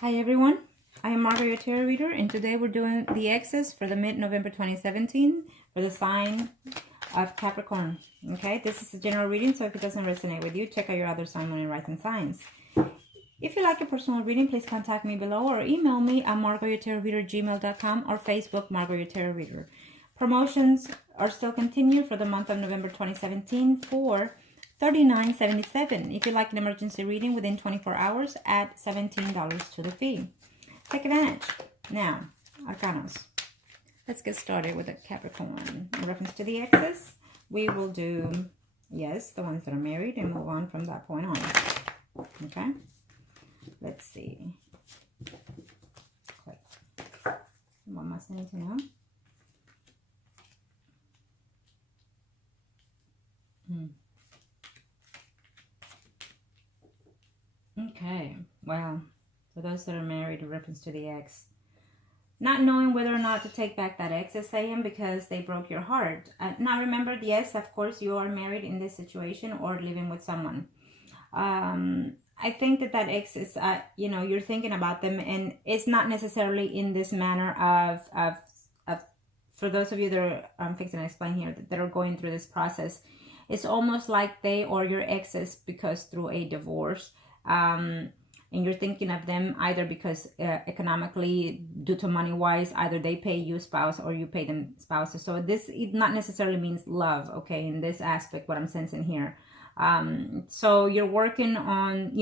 Hi everyone, I am Margourtarotreader, and today we're doing the X's for the mid-November 2017 for the sign of Capricorn. Okay, this is a general reading, so if it doesn't resonate with you, check out your other sign, moon, and rising signs. If you like a personal reading, please contact me below or email me at margourtarotreader@gmail.com or Facebook Margourtarotreader. Promotions are still continued for the month of November 2017 for $39.77. If you like an emergency reading within 24 hours, add $17 to the fee. Take advantage. Now, Arcanos. Let's get started with the Capricorn. In reference to the X's, we will do, yes, the ones that are married, and move on from that point on. Okay? Let's see. Click. What must I need to know? Okay, well, for those that are married, in reference to the ex, not knowing whether or not to take back that ex is saying because they broke your heart. Now remember, yes, of course, you are married in this situation or living with someone. I think that ex is, you're thinking about them, and it's not necessarily in this manner of for those of you that are, I'm fixing to explain here, that are going through this process. It's almost like they or your exes because through a divorce. And you're thinking of them either because economically, due to money wise, either they pay you spouse or you pay them spouses. So this, it not necessarily means love, okay, in this aspect, what I'm sensing here. So you're working on,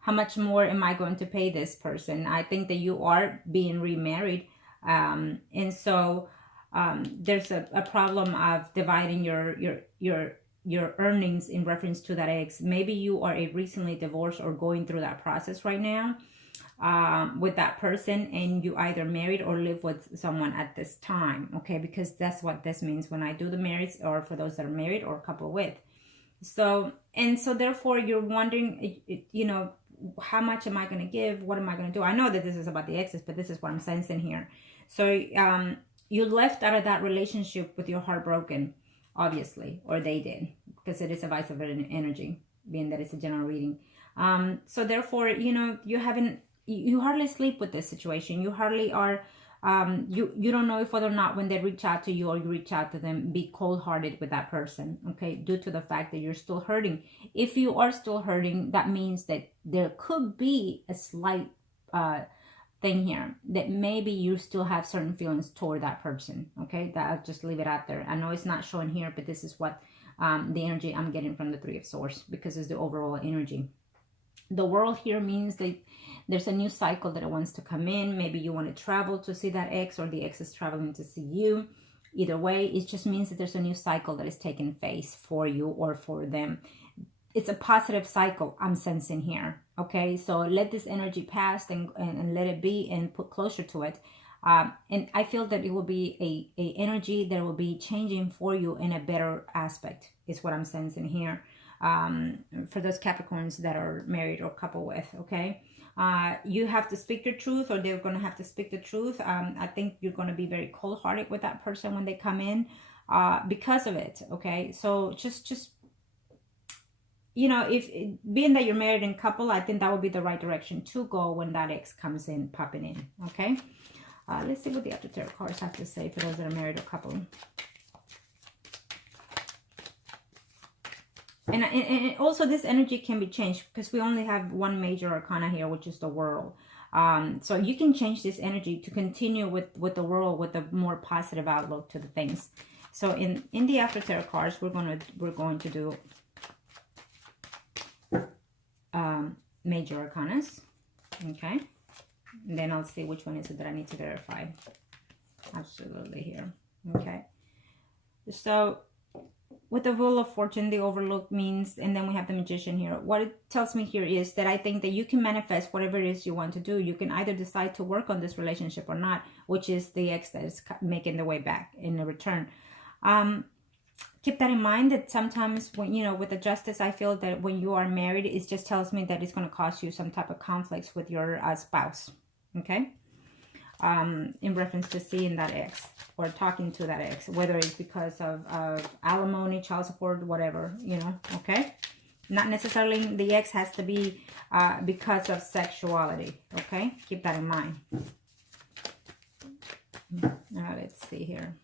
how much more am I going to pay this person? I think that you are being remarried. And so there's a problem of dividing your earnings in reference to that ex. Maybe you are a recently divorced or going through that process right now with that person, and you either married or live with someone at this time, okay? Because that's what this means when I do the marriage, or for those that are married or couple with. So therefore you're wondering, how much am I going to give? What am I going to do? I know that this is about the exes, but this is what I'm sensing here. So you left out of that relationship with your heart broken, obviously, or they did, because it is a vice versa energy, being that it's a general reading. So therefore, you hardly sleep with this situation. You hardly are, you don't know if whether or not when they reach out to you or you reach out to them, be cold-hearted with that person, okay, due to the fact that you're still hurting. If you are still hurting, that means that there could be a slight thing here, that maybe you still have certain feelings toward that person, okay? That I'll just leave it out there. I know it's not showing here, but this is what the energy I'm getting from the Three of Swords, because it's the overall energy. The world here means that there's a new cycle that it wants to come in. Maybe you want to travel to see that ex, or the ex is traveling to see you. Either way, it just means that there's a new cycle that is taking place for you or for them. It's a positive cycle I'm sensing here, okay? So let this energy pass and let it be, and put closure to it. And I feel that it will be a energy that will be changing for you in a better aspect, is what I'm sensing here. For those Capricorns that are married or couple with, okay? You have to speak your truth, or they're going to have to speak the truth. I think you're going to be very cold-hearted with that person when they come in because of it, okay? So just if being that you're married and couple, I think that would be the right direction to go when that ex comes in, popping in, okay? Let's see what the After Tarot cards have to say for those that are married or couple. And also this energy can be changed, because we only have one major arcana here, which is the World. So you can change this energy to continue with the World, with a more positive outlook to the things. So in the After Tarot cards, we're going to do major arcanas, okay? And then I'll see which one is it that I need to verify. Absolutely here, okay? So with the Wheel of Fortune, the Overlook means, and then we have the Magician here. What it tells me here is that I think that you can manifest whatever it is you want to do. You can either decide to work on this relationship or not, which is the ex that is making the way back in the return. Keep that in mind, that sometimes when, with the Justice, I feel that when you are married, it just tells me that it's going to cause you some type of conflicts with your spouse, okay? In reference to seeing that ex or talking to that ex, whether it's because of alimony, child support, whatever, okay? Not necessarily the ex has to be because of sexuality, okay? Keep that in mind. Now, let's see here.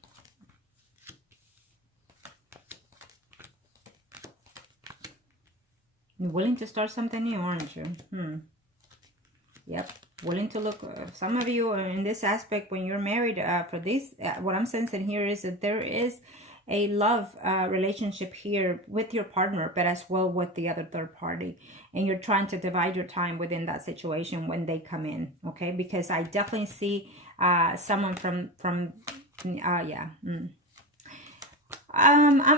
You're willing to start something new, aren't you? Yep. Willing to look. Some of you are in this aspect when you're married. For this, what I'm sensing here is that there is a love relationship here with your partner, but as well with the other third party. And you're trying to divide your time within that situation when they come in, okay? Because I definitely see someone from yeah.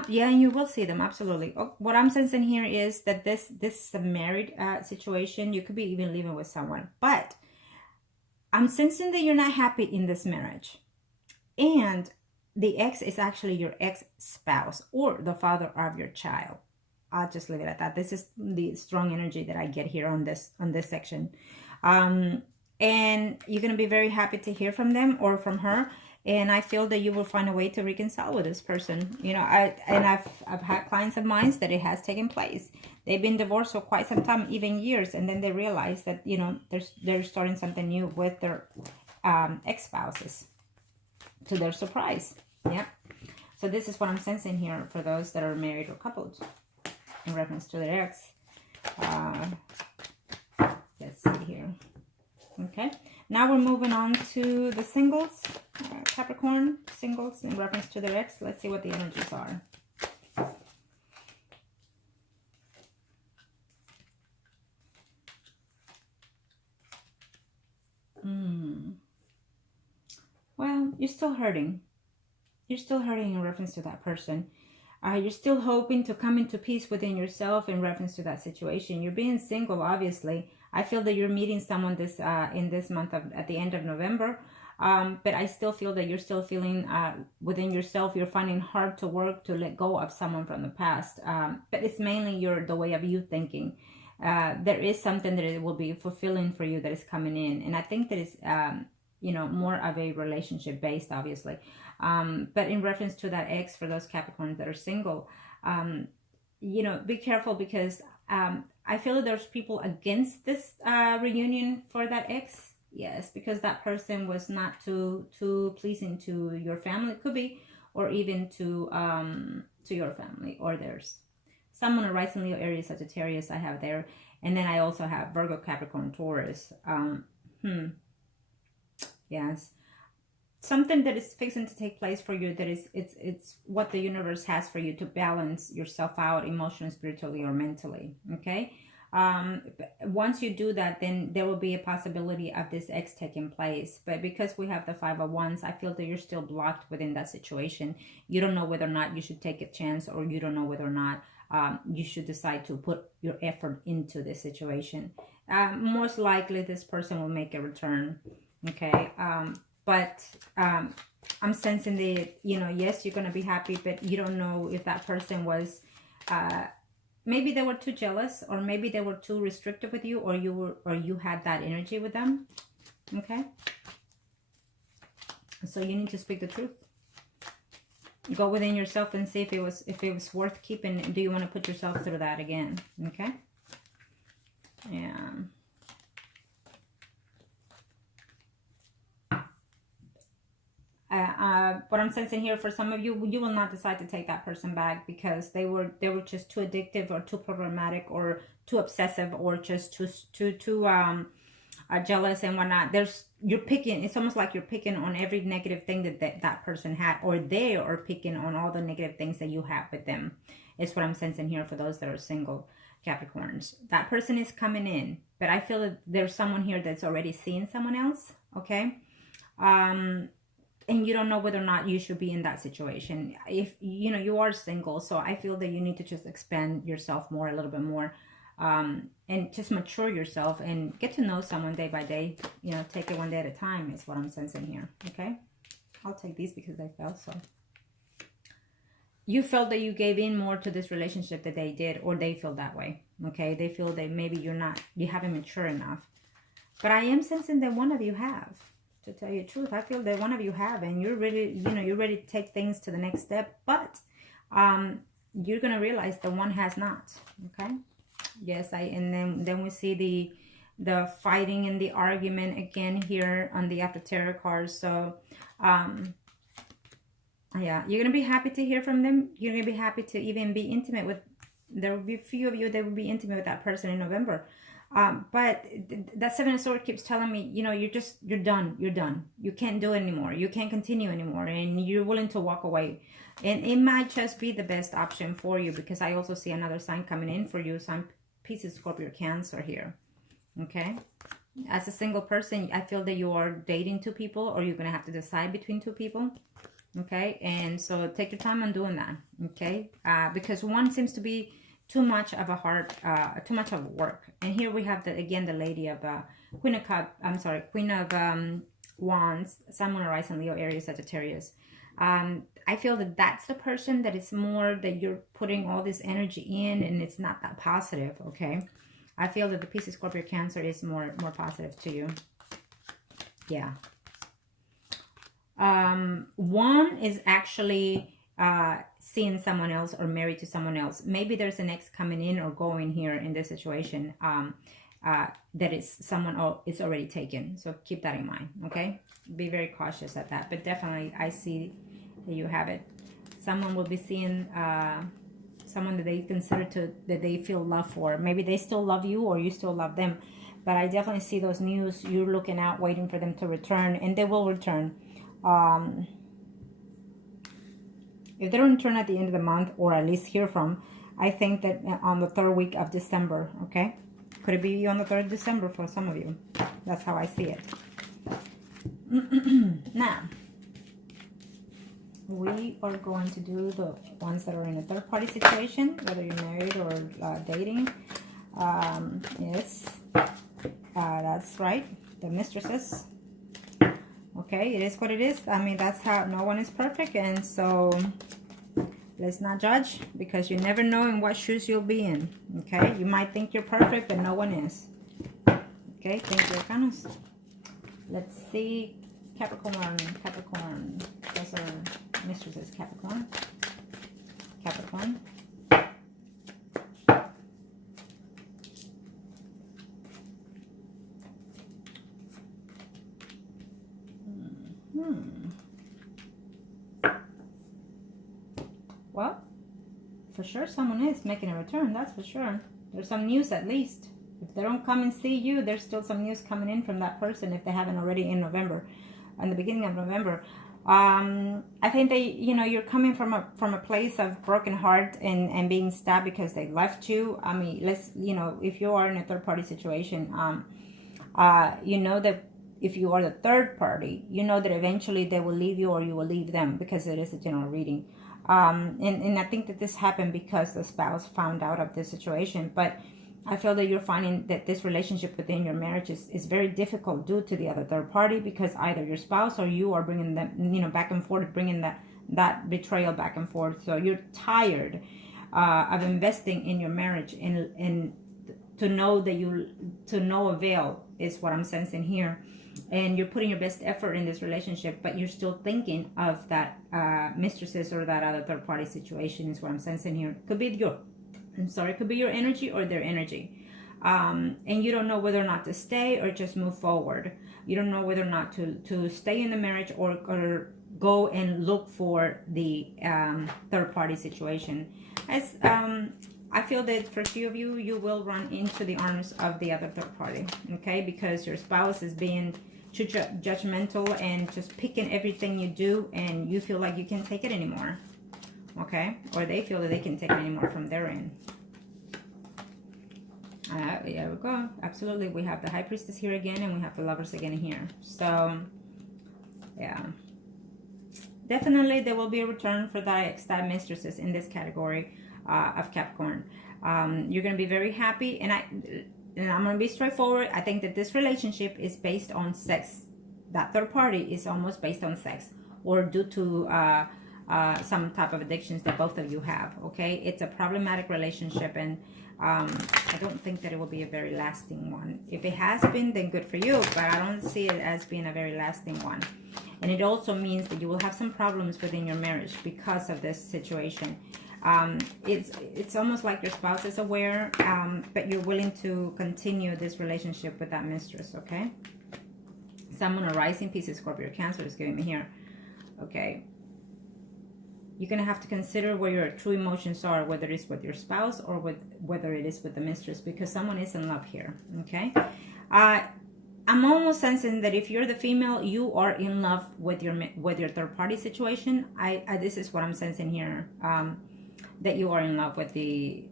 Yeah, and you will see them, absolutely. What I'm sensing here is that this is a married situation. You could be even living with someone, but I'm sensing that you're not happy in this marriage, and the ex is actually your ex-spouse or the father of your child. I'll just leave it at that. This is the strong energy that I get here on this section. And you're going to be very happy to hear from them or from her. And I feel that you will find a way to reconcile with this person. You know, I've had clients of mine that it has taken place. They've been divorced for quite some time, even years, and then they realize that, you know, they're starting something new with their ex-spouses, to their surprise. Yeah. So this is what I'm sensing here for those that are married or coupled in reference to their ex. Let's see here. Okay. Now we're moving on to the singles, Capricorn singles in reference to their ex. Let's see what the energies are. Well, you're still hurting. You're still hurting in reference to that person. You're still hoping to come into peace within yourself in reference to that situation. You're being single, obviously. I feel that you're meeting someone this in this month at the end of November. But I still feel that you're still feeling within yourself, you're finding hard to work to let go of someone from the past. But it's mainly the way of you thinking. There is something that it will be fulfilling for you that is coming in. And I think that it's, you know, more of a relationship based, obviously. But in reference to that ex, for those Capricorns that are single, you know, be careful because I feel that there's people against this reunion for that ex. Yes, because that person was not too pleasing to your family, it could be, or even to your family or theirs. Someone rising Leo, Aries, Sagittarius I have there, and then I also have Virgo, Capricorn, Taurus. Yes, something that is fixing to take place for you. That is, it's what the universe has for you to balance yourself out emotionally, spiritually, or mentally. Okay. Once you do that, then there will be a possibility of this ex taking place. But because we have the Five of Wands, I feel that you're still blocked within that situation. You don't know whether or not you should take a chance, or you don't know whether or not you should decide to put your effort into this situation. Most likely this person will make a return. Okay. But I'm sensing that, you know, yes, you're going to be happy, but you don't know if that person was maybe they were too jealous, or maybe they were too restrictive with you, or you had that energy with them. Okay. So you need to speak the truth. Go within yourself and see if it was worth keeping. Do you want to put yourself through that again? Okay. Yeah. What I'm sensing here for some of you, you will not decide to take that person back because they were just too addictive, or too problematic, or too obsessive, or just too jealous and whatnot. You're picking. It's almost like you're picking on every negative thing that person had, or they are picking on all the negative things that you have with them. It's what I'm sensing here for those that are single Capricorns. That person is coming in, but I feel that there's someone here that's already seeing someone else. Okay. And you don't know whether or not you should be in that situation. If you know you are single, so I feel that you need to just expand yourself more, a little bit more, and just mature yourself and get to know someone day by day. You know, take it one day at a time is what I'm sensing here. Okay, I'll take these because they fell. So you felt that you gave in more to this relationship that they did, or they feel that way. Okay, they feel that maybe you haven't matured enough, but I am sensing that one of you have. To tell you the truth, I feel that one of you have, and you're really, you know, you're ready to take things to the next step, but you're going to realize that one has not. Okay. Yes, and then we see the fighting and the argument again here on the after tarot cards. So yeah, you're gonna be happy to hear from them. You're gonna be happy to even be intimate with, there will be a few of you that will be intimate with that person in November. But that Seven of Swords keeps telling me, you know, you're done. You can't do it anymore. You can't continue anymore, and you're willing to walk away. And it might just be the best option for you, because I also see another sign coming in for you, sign Pisces, Scorpio, Cancer here. Okay, as a single person, I feel that you are dating two people, or you're gonna have to decide between two people. Okay, and so take your time on doing that. Okay, because one seems to be too much of a hard, too much of work. And here we have again the lady of Queen of Wands, Sun, Moon, Rising, Leo, Aries, Sagittarius. I feel that that's the person that is more that you're putting all this energy in, and it's not that positive. Okay, I feel that the Pisces, Scorpio, Cancer is more positive to you. Yeah. One is actually seeing someone else or married to someone else. Maybe there's an ex coming in or going here in this situation that is someone is already taken. So keep that in mind, okay? Be very cautious at that. But definitely, I see that you have it. Someone will be seeing someone that they consider that they feel love for. Maybe they still love you or you still love them. But I definitely see those news. You're looking out, waiting for them to return, and they will return. If they don't return at the end of the month, or at least hear from, I think that on the 3rd week of December, okay? Could it be on the 3rd of December for some of you? That's how I see it. Now, we are going to do the ones that are in a third-party situation, whether you're married or dating. Yes, that's right, the mistresses. Okay, it is what it is. I mean, that's how, no one is perfect, and so let's not judge, because you never know in what shoes you'll be in. Okay, you might think you're perfect, but no one is. Okay, thank you, Arcanos. Let's see, Capricorn. Those are mistresses, Capricorn. Well, for sure someone is making a return, that's for sure. There's some news at least. If they don't come and see you, there's still some news coming in from that person if they haven't already in November, in the beginning of November. I think they, you know, you're coming from a place of broken heart and being stabbed because they left you. I mean, you know, if you are in a third party situation, you know that if you are the third party, you know that eventually they will leave you or you will leave them, because it is a general reading. And I think that this happened because the spouse found out of this situation. But I feel that you're finding that this relationship within your marriage is very difficult due to the other third party, because either your spouse or you are bringing them, you know, back and forth, bringing that betrayal back and forth. So you're tired of investing in your marriage, and to no avail is what I'm sensing here. And you're putting your best effort in this relationship, but you're still thinking of that mistresses or that other third party situation is what I'm sensing here. Could be your energy or their energy. And you don't know whether or not to stay or just move forward. You don't know whether or not to stay in the marriage or go and look for the third party situation. As I feel that for a few of you, you will run into the arms of the other third party, okay? Because your spouse is being too judgmental and just picking everything you do, and you feel like you can't take it anymore, okay? Or they feel that they can take it anymore from their end. There we go. Absolutely. We have the High Priestess here again, and we have the Lovers again here. So, yeah. Definitely there will be a return for that mistresses in this category of Capricorn. You're going to be very happy, and I'm going to be straightforward. I think that this relationship is based on sex. That third party is almost based on sex, or due to some type of addictions that both of you have, okay? It's a problematic relationship, and I don't think that it will be a very lasting one. If it has been, then good for you, but I don't see it as being a very lasting one. And it also means that you will have some problems within your marriage because of this situation. It's almost like your spouse is aware, but you're willing to continue this relationship with that mistress, okay? Sun, Moon, or Rising, Pisces, Scorpio, Cancer is giving me here. Okay. You're going to have to consider where your true emotions are, whether it's with your spouse or whether it is with the mistress, because someone is in love here, okay? I'm almost sensing that if you're the female, you are in love with your third party situation. This is what I'm sensing here, that you are in love with the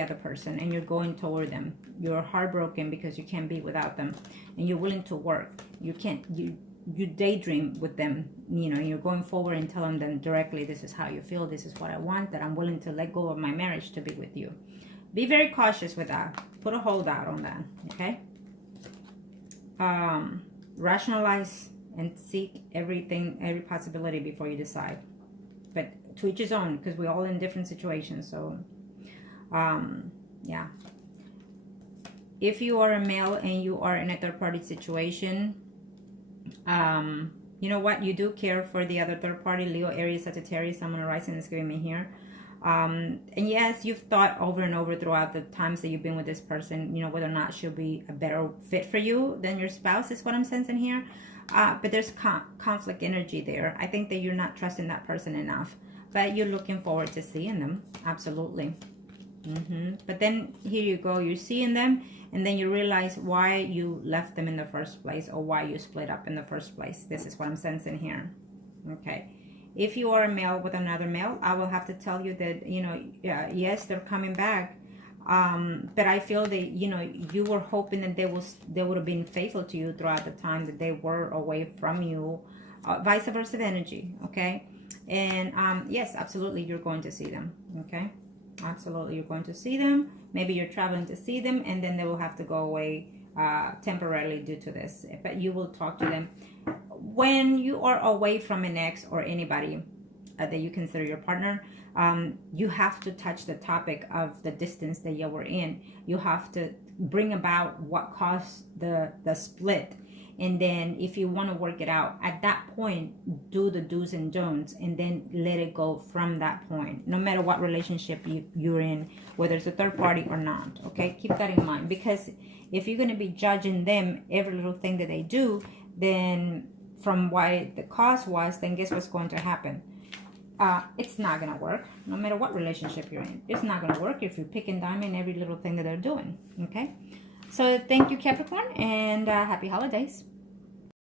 other person, and you're going toward them. You're heartbroken because you can't be without them, and you're willing to work. You daydream with them, you know, you're going forward and telling them directly, this is how you feel, this is what I want, that I'm willing to let go of my marriage to be with you. Be very cautious with that. Put a hold out on that, okay? Rationalize and seek everything, every possibility before you decide. But to each his own, because we're all in different situations. So, yeah. If you are a male and you are in a third-party situation, you know what? You do care for the other third party, Leo, Aries, Sagittarius, Sun, Moon, Rising is giving me here. And yes, you've thought over and over throughout the times that you've been with this person, you know, whether or not she'll be a better fit for you than your spouse is what I'm sensing here. But there's conflict energy there. I think that you're not trusting that person enough, but you're looking forward to seeing them. Absolutely. But then here you go, you're seeing them, and then you realize why you left them in the first place, or why you split up in the first place. This is what I'm sensing here. Okay. If you are a male with another male, I will have to tell you that, you know, yes, they're coming back. But I feel that, you know, you were hoping that they would have been faithful to you throughout the time that they were away from you. Vice versa energy, okay? And yes, absolutely, you're going to see them, okay? Absolutely, you're going to see them. Maybe you're traveling to see them, and then they will have to go away temporarily due to this. But you will talk to them. When you are away from an ex or anybody that you consider your partner, you have to touch the topic of the distance that you were in. You have to bring about what caused the split. And then if you want to work it out, at that point, do the do's and don'ts, and then let it go from that point, no matter what relationship you're in, whether it's a third party or not, okay? Keep that in mind, because if you're going to be judging them, every little thing that they do, then from why the cause was, then guess what's going to happen? It's not going to work, no matter what relationship you're in. It's not going to work if you're picking diamond every little thing that they're doing, okay? So thank you, Capricorn, and happy holidays.